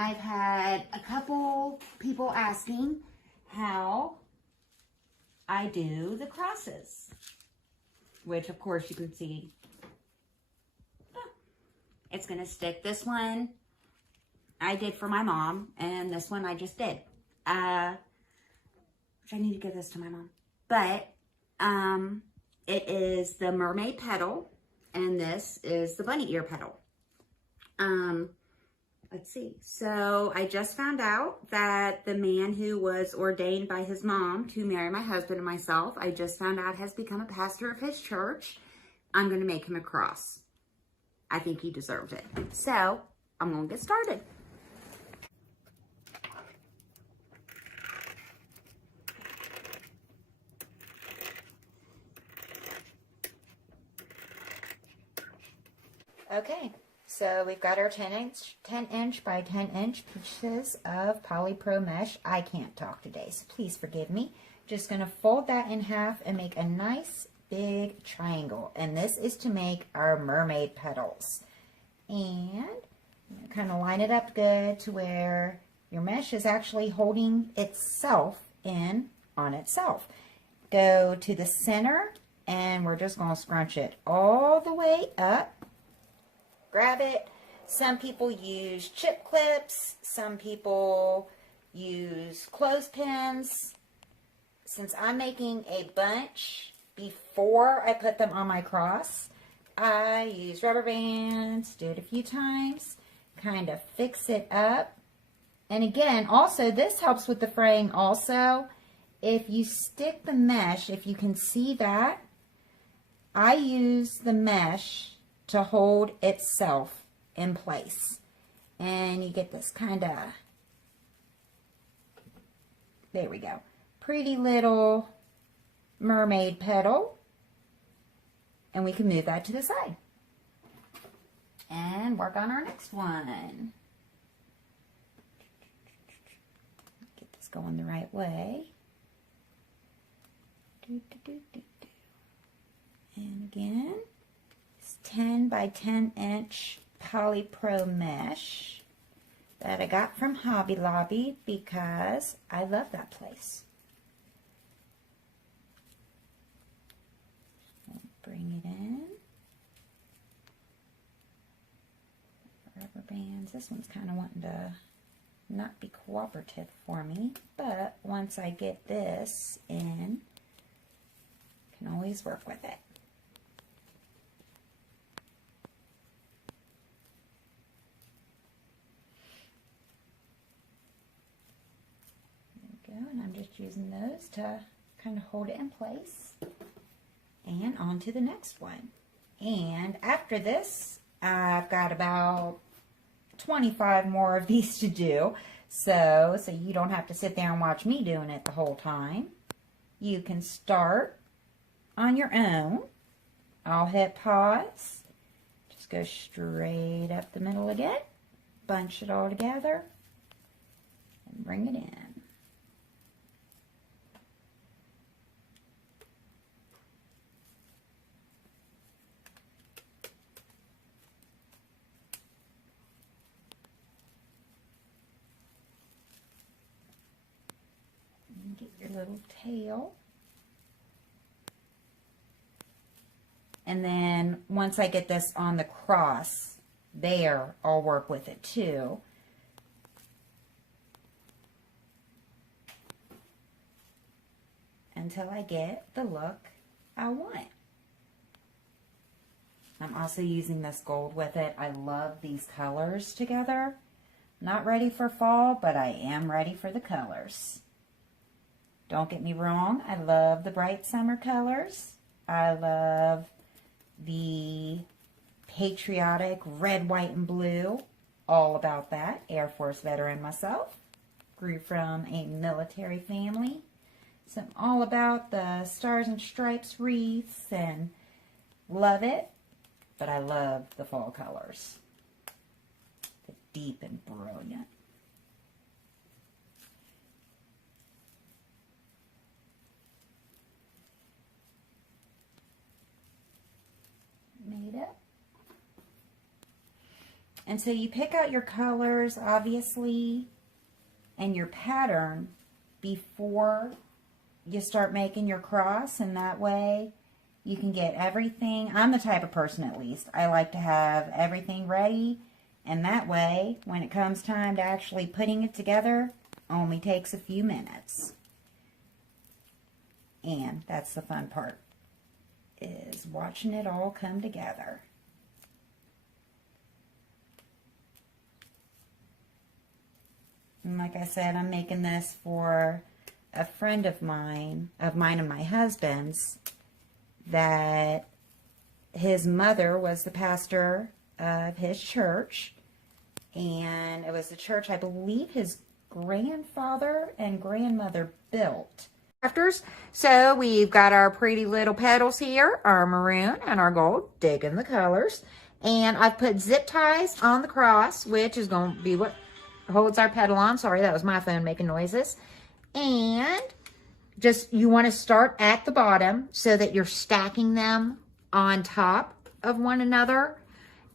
I've had a couple people asking how I do the crosses, which of course you can see. It's going to stick. This one I did for my mom, and this one I just did. Which I need to give this to my mom. But it is the Mermaid petal, and this is the bunny ear petal. Let's see. So I just found out that the man who was ordained by his mom to marry my husband and myself, I just found out has become a pastor of his church. I'm going to make him a cross. I think he deserves it. So I'm going to get started. Okay, so we've got our 10 inch by 10 inch pieces of polypro mesh. I can't talk today, so please forgive me. Just going to fold that in half and make a nice big triangle. And this is to make our mermaid petals. And kind of line it up good to where your mesh is actually holding itself in on itself. Go to the center, and we're just going to scrunch it all the way up. Grab it. Some people use chip clips. Some people use clothespins. Since I'm making a bunch before I put them on my cross, I use rubber bands, do it a few times, kind of fix it up. And again, also, this helps with the fraying also. If you stick the mesh, if you can see that, I use the mesh to hold itself in place. And you get this kind of, there we go, pretty little mermaid petal. And we can move that to the side and work on our next one. Get this going the right way. And again, 10 by 10 inch polypro mesh that I got from Hobby Lobby because I love that place. Bring it in. Rubber bands. This one's kind of wanting to not be cooperative for me, but once I get this in, I can always work with it. And I'm just using those to kind of hold it in place. And on to the next one. And after this, I've got about 25 more of these to do. So you don't have to sit there and watch me doing it the whole time. You can start on your own. I'll hit pause. Just go straight up the middle again. Bunch it all together. And bring it in. Get your little tail. And then once I get this on the cross there, I'll work with it too. Until I get the look I want. I'm also using this gold with it. I love these colors together. Not ready for fall, but I am ready for the colors. Don't get me wrong, I love the bright summer colors. I love the patriotic red, white, and blue. All about that. Air Force veteran myself. Grew from a military family. So I'm all about the stars and stripes wreaths and love it. But I love the fall colors. They're deep and brilliant. Made it. And so you pick out your colors, obviously, and your pattern before you start making your cross, and that way you can get everything. I'm the type of person, at least, I like to have everything ready, and that way when it comes time to actually putting it together, only takes a few minutes. And that's the fun part, is watching it all come together. And like I said, I'm making this for a friend of mine and my husband's, that his mother was the pastor of his church, and it was the church I believe his grandfather and grandmother built. So we've got our pretty little petals here, our maroon and our gold, digging the colors. And I've put zip ties on the cross, which is going to be what holds our petal on. Sorry, that was my phone making noises. And just, you want to start at the bottom so that you're stacking them on top of one another.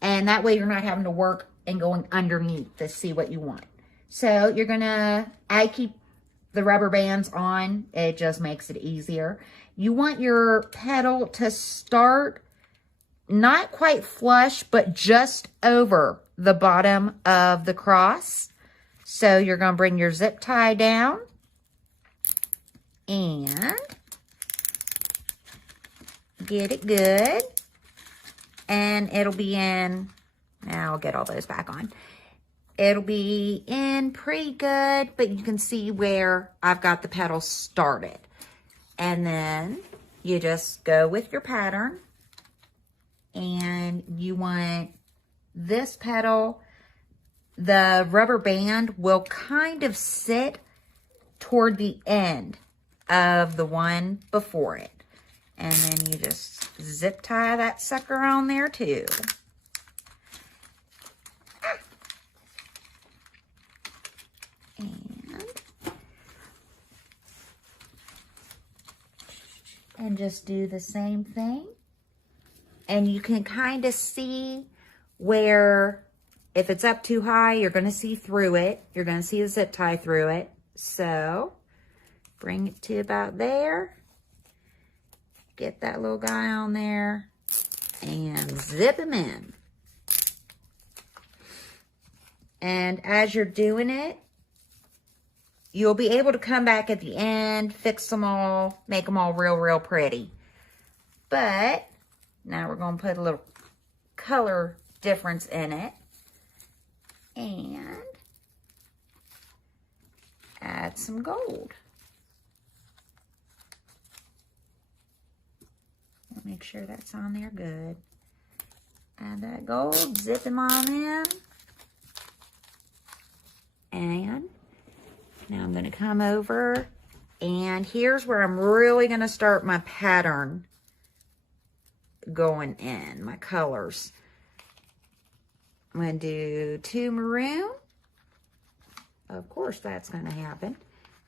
And that way you're not having to work and going underneath to see what you want. So you're going to, I keep the rubber bands on. It just makes it easier. You want your petal to start not quite flush, but just over the bottom of the cross. So you're going to bring your zip tie down and get it good. And it'll be in, now I'll get all those back on. It'll be in pretty good, but you can see where I've got the petals started. And then you just go with your pattern, and you want this petal, the rubber band will kind of sit toward the end of the one before it. And then you just zip tie that sucker on there too. And just do the same thing. And you can kind of see where, if it's up too high, you're going to see through it. You're going to see the zip tie through it. So bring it to about there. Get that little guy on there and zip him in. And as you're doing it, you'll be able to come back at the end, fix them all, make them all real, real pretty. But now we're going to put a little color difference in it. And add some gold. Make sure that's on there good. Add that gold, zip them on in. And now I'm going to come over, and here's where I'm really going to start my pattern going in, my colors. I'm going to do 2 maroon. Of course that's going to happen.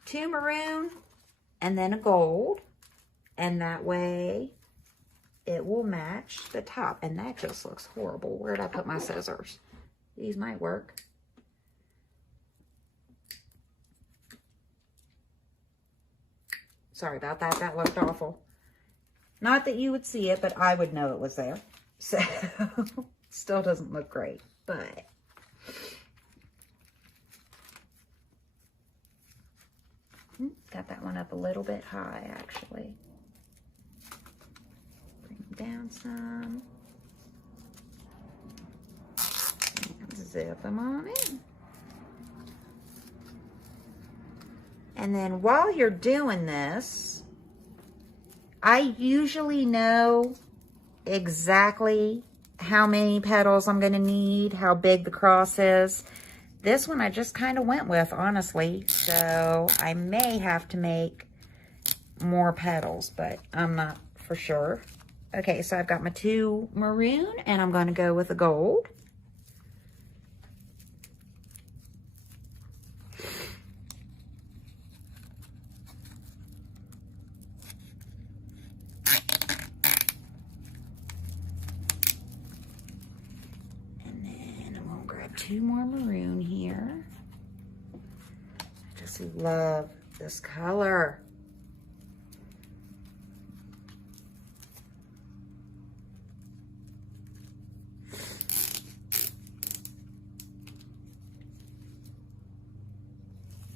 2 maroon and then a gold. And that way it will match the top. And that just looks horrible. Where'd I put my scissors? These might work. Sorry about that. That looked awful. Not that you would see it, but I would know it was there. So, still doesn't look great, but got that one up a little bit high, actually. Bring it down some. And zip them on in. And then while you're doing this, I usually know exactly how many petals I'm going to need, how big the cross is. This one I just kind of went with, honestly. So I may have to make more petals, but I'm not for sure. Okay, so I've got my 2 maroon, and I'm going to go with the gold. 2 more maroon here. I just love this color.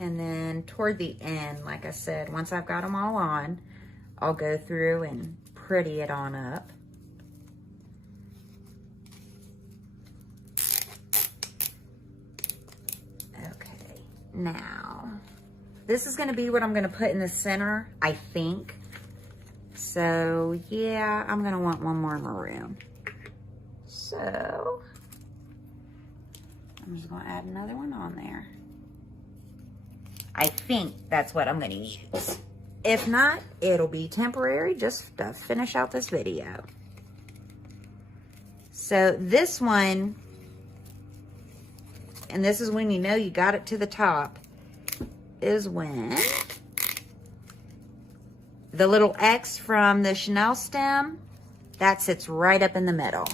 And then toward the end, like I said, once I've got them all on, I'll go through and pretty it on up. Okay, now, this is gonna be what I'm gonna put in the center, I think. So yeah, I'm gonna want one more maroon. So, I'm just gonna add another one on there. I think that's what I'm going to use. If not, it'll be temporary just to finish out this video. So this one, and this is when you know you got it to the top, is when the little X from the Chanel stem, that sits right up in the middle.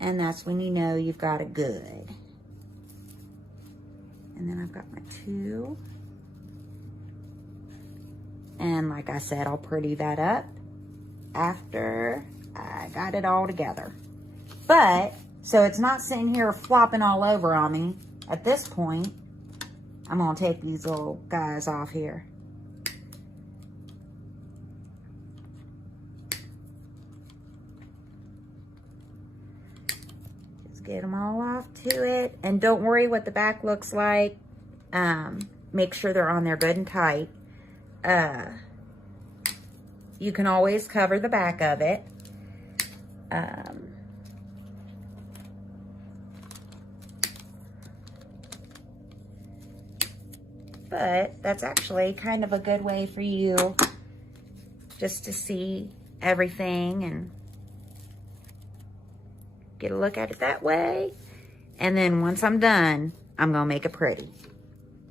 And that's when you know you've got it good. And then I've got my 2. And like I said, I'll pretty that up after I got it all together. But, so it's not sitting here flopping all over on me. At this point, I'm going to take these little guys off here. Get them all off to it. And don't worry what the back looks like. Make sure they're on there good and tight. You can always cover the back of it. But that's actually kind of a good way for you just to see everything and get a look at it that way. And then once I'm done, I'm gonna make it pretty.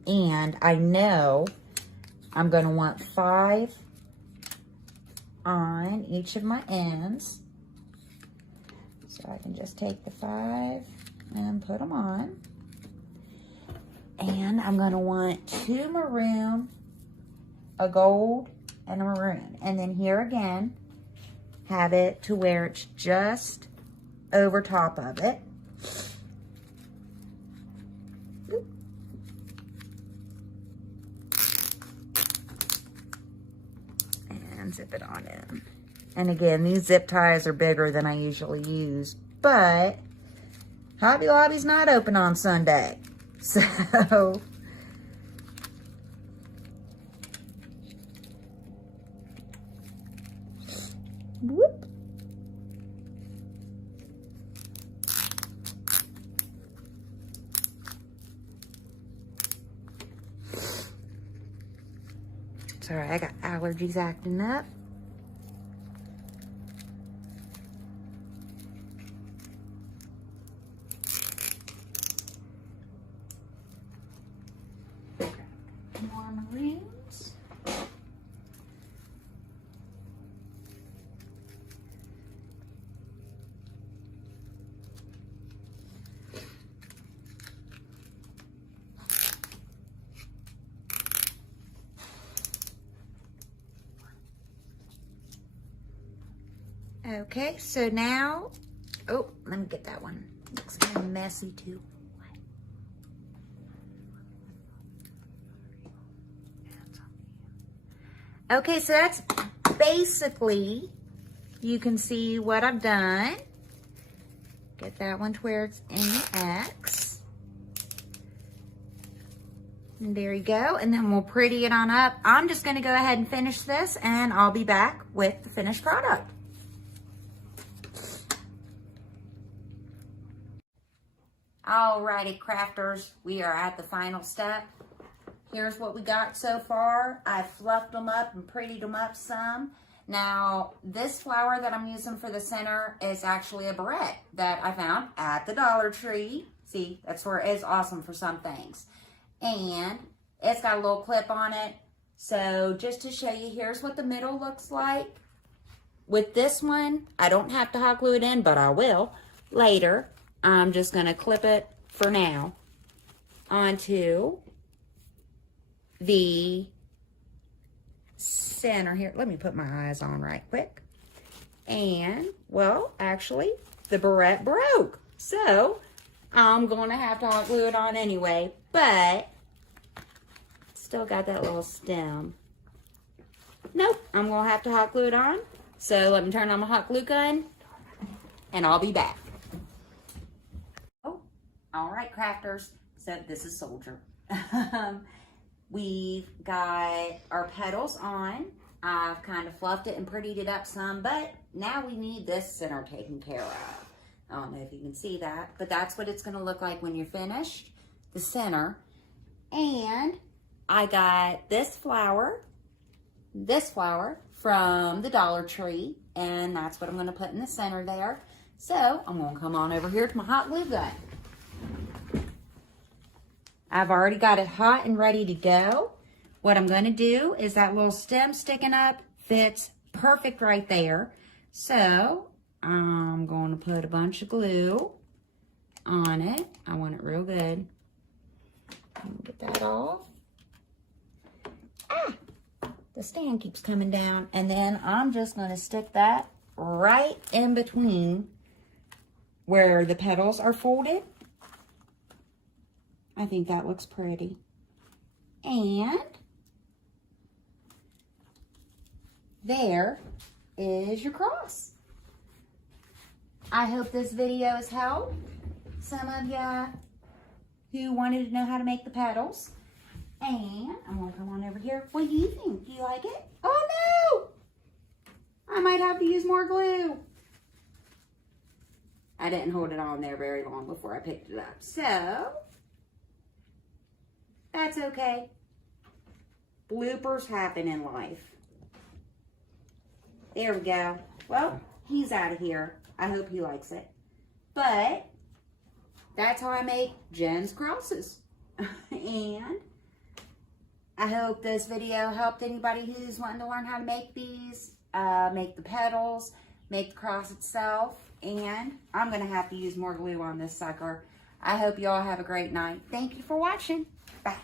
And I know I'm gonna want 5 on each of my ends. So I can just take the 5 and put them on. And I'm gonna want 2 maroon, a gold, and a maroon. And then here again, have it to where it's just over top of it. And zip it on in. And again, these zip ties are bigger than I usually use, but Hobby Lobby's not open on Sunday. So whoop. Sorry, I got allergies acting up. More maroons. Okay, so now, oh, let me get that one. Looks kind of messy too. Okay, so that's basically, you can see what I've done. Get that one to where it's in the X. And there you go, and then we'll pretty it on up. I'm just gonna go ahead and finish this, and I'll be back with the finished product. Alrighty, crafters, we are at the final step. Here's what we got so far. I fluffed them up and prettied them up some. Now, this flower that I'm using for the center is actually a barrette that I found at the Dollar Tree. See, that's where it is awesome for some things. And it's got a little clip on it. So just to show you, here's what the middle looks like. With this one, I don't have to hot glue it in, but I will later. I'm just going to clip it for now onto the center here. Let me put my eyes on right quick. And, well, actually, the barrette broke. So, I'm going to have to hot glue it on anyway. But, still got that little stem. Nope, I'm going to have to hot glue it on. So, let me turn on my hot glue gun. And I'll be back. Oh, all right, crafters. So, this is Soldier. We've got our petals on. I've kind of fluffed it and prettied it up some, but now we need this center taken care of. I don't know if you can see that, but that's what it's going to look like when you're finished, the center. And I got this flower from the Dollar Tree, and that's what I'm going to put in the center there. So I'm going to come on over here to my hot glue gun. I've already got it hot and ready to go. What I'm going to do is that little stem sticking up fits perfect right there. So I'm going to put a bunch of glue on it. I want it real good. Get that off. Ah, the stand keeps coming down. And then I'm just going to stick that right in between where the petals are folded. I think that looks pretty. And there is your cross. I hope this video has helped some of you who wanted to know how to make the petals. And I'm going to come on over here. What do you think? Do you like it? Oh no! I might have to use more glue. I didn't hold it on there very long before I picked it up. So, that's okay. Bloopers happen in life. There we go. Well, he's out of here. I hope he likes it. But that's how I make Jen's crosses. And I hope this video helped anybody who's wanting to learn how to make these, make the petals, make the cross itself. And I'm going to have to use more glue on this sucker. I hope you all have a great night. Thank you for watching. Bye.